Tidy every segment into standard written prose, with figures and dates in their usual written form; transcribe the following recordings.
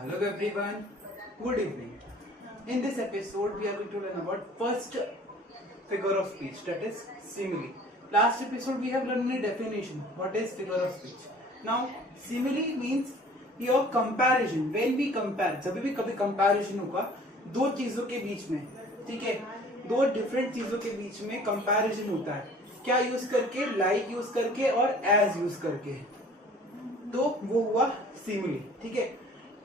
Hello everyone, good evening. In this episode, we are going to learn about first figure of speech, that is simile. Last episode we have learned a definition. What is figure of speech? Now simile means your comparison. When we compare, जब भी कभी comparison होगा दो चीजों के बीच में, ठीक है, दो डिफरेंट चीजों के बीच में कंपैरिजन होता है. क्या यूज करके? लाइक यूज करके और एज यूज करके. तो वो हुआ सिमिली. ठीक है,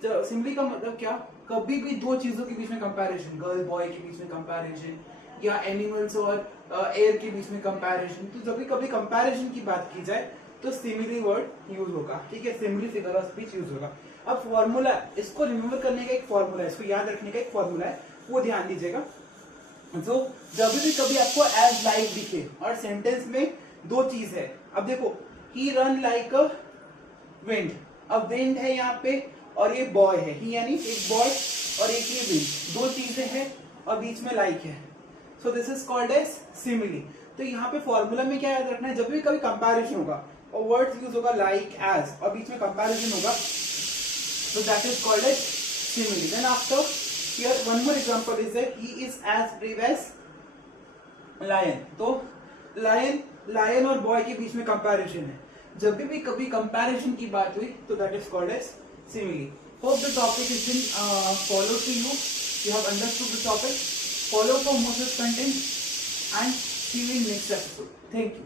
तो सिमिली का मतलब क्या? कभी भी दो चीजों के बीच में कंपैरिजन, गर्ल बॉय के बीच में कंपैरिजन या एनिमल्स और एयर के बीच में कंपैरिजन. तो जब भी कभी कंपैरिजन की बात की जाए तो सिमिली वर्ड यूज होगा. ठीक है, simile figure of speech use होगा. अब फॉर्मूला, इसको रिमेम्बर करने का एक फॉर्मूला है, इसको याद रखने का एक फॉर्मूला है, वो ध्यान दीजिएगा. तो जब भी कभी आपको एज लाइक दिखे और सेंटेंस में दो चीज है. अब देखो, ही रन लाइक अ विंड. अब विंड है यहाँ पे और ये बॉय है. ही यानी एक बॉय और एक ये विंड, दो चीजें हैं और बीच में लाइक है. So this is called as simile. तो यहाँ पे फॉर्मूला में क्या याद रखना है? जब भी कभी कंपैरिजन होगा और वर्ड्स यूज होगा लाइक, एज और बीच में कंपैरिजन होगा, so that is called as simile. Then after, here one more example is that he is as brave as lion. तो lion और boy के बीच में comparison है. जब भी कभी comparison की बात हुई तो that is called as simile. Hope the topic has been followed to you. You have understood the topic. Follow for more such content and see you in next episode. Thank you.